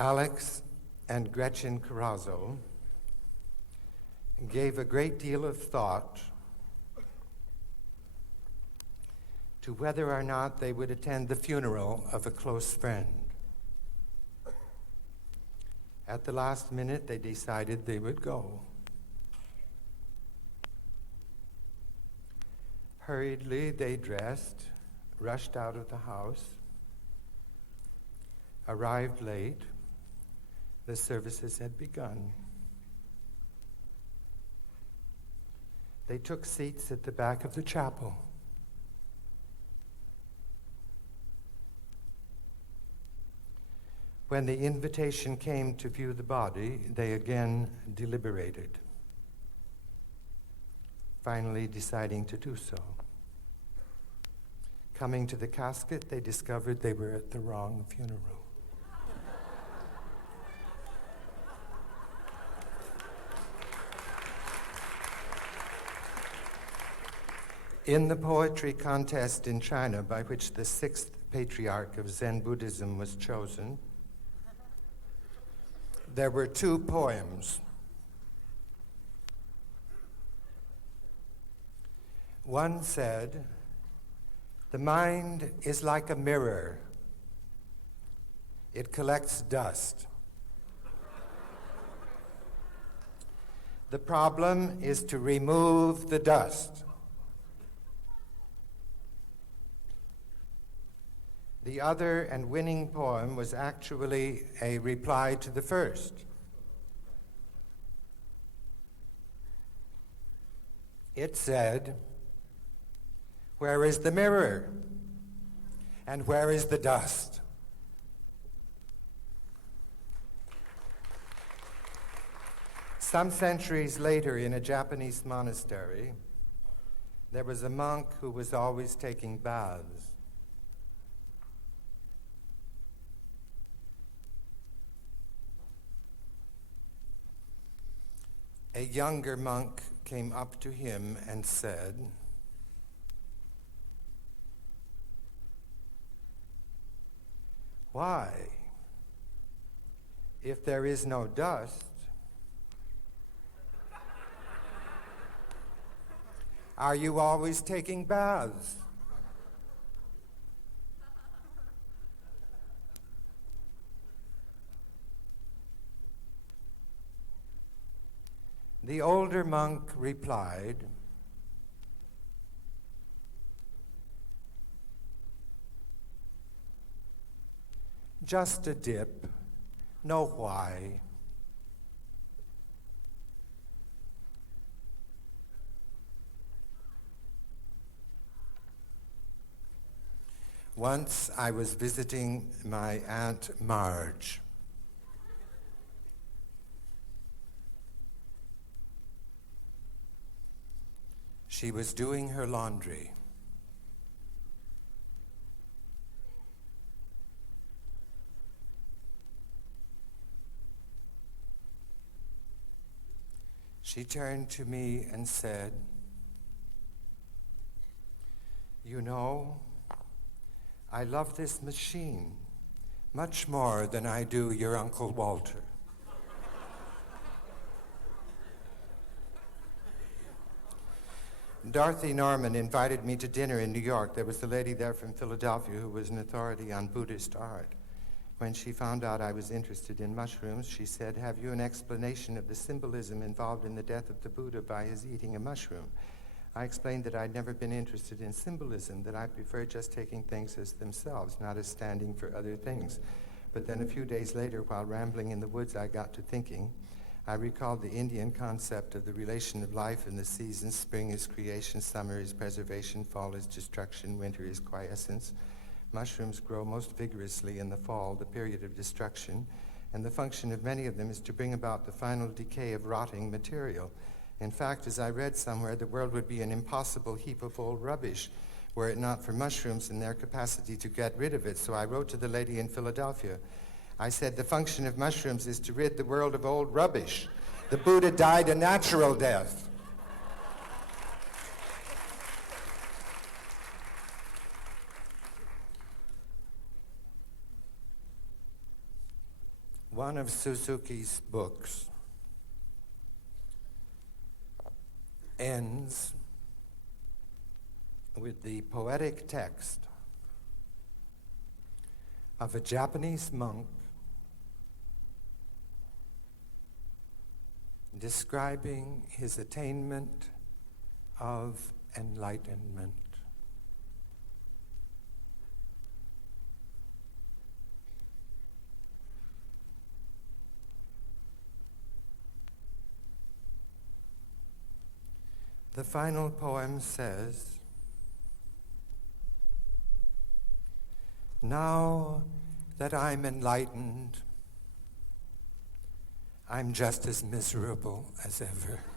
Alex and Gretchen Carrazzo gave a great deal of thought to whether or not they would attend the funeral of a close friend. At the last minute, they decided they would go. Hurriedly, they dressed, rushed out of the house, arrived late. The services had begun. They took seats at the back of the chapel. When the invitation came to view the body, they again deliberated, finally deciding to do so. Coming to the casket, they discovered they were at the wrong funeral. In the poetry contest in China, by which the sixth patriarch of Zen Buddhism was chosen, there were two poems. One said, "The mind is like a mirror. It collects dust. The problem is to remove the dust." The other and winning poem was actually a reply to the first. It said, "Where is the mirror? And where is the dust?" Some centuries later, in a Japanese monastery, there was a monk who was always taking baths. A younger monk came up to him and said, "Why, if there is no dust, are you always taking baths?" The older monk replied, "Just a dip, no why." Once I was visiting my Aunt Marge. She was doing her laundry. She turned to me and said, "You know, I love this machine much more than I do your Uncle Walter." Dorothy Norman invited me to dinner in New York. There was a lady there from Philadelphia who was an authority on Buddhist art. When she found out I was interested in mushrooms, she said, "Have you an explanation of the symbolism involved in the death of the Buddha by his eating a mushroom?" I explained that I'd never been interested in symbolism, that I preferred just taking things as themselves, not as standing for other things. But then a few days later, while rambling in the woods, I got to thinking. I recalled the Indian concept of the relation of life and the seasons. Spring is creation, summer is preservation, fall is destruction, winter is quiescence. Mushrooms grow most vigorously in the fall, the period of destruction, and the function of many of them is to bring about the final decay of rotting material. In fact, as I read somewhere, the world would be an impossible heap of old rubbish were it not for mushrooms and their capacity to get rid of it. So I wrote to the lady in Philadelphia. I said, "The function of mushrooms is to rid the world of old rubbish. The Buddha died a natural death." One of Suzuki's books ends with the poetic text of a Japanese monk describing his attainment of enlightenment. The final poem says, "Now that I'm enlightened, I'm just as miserable as ever."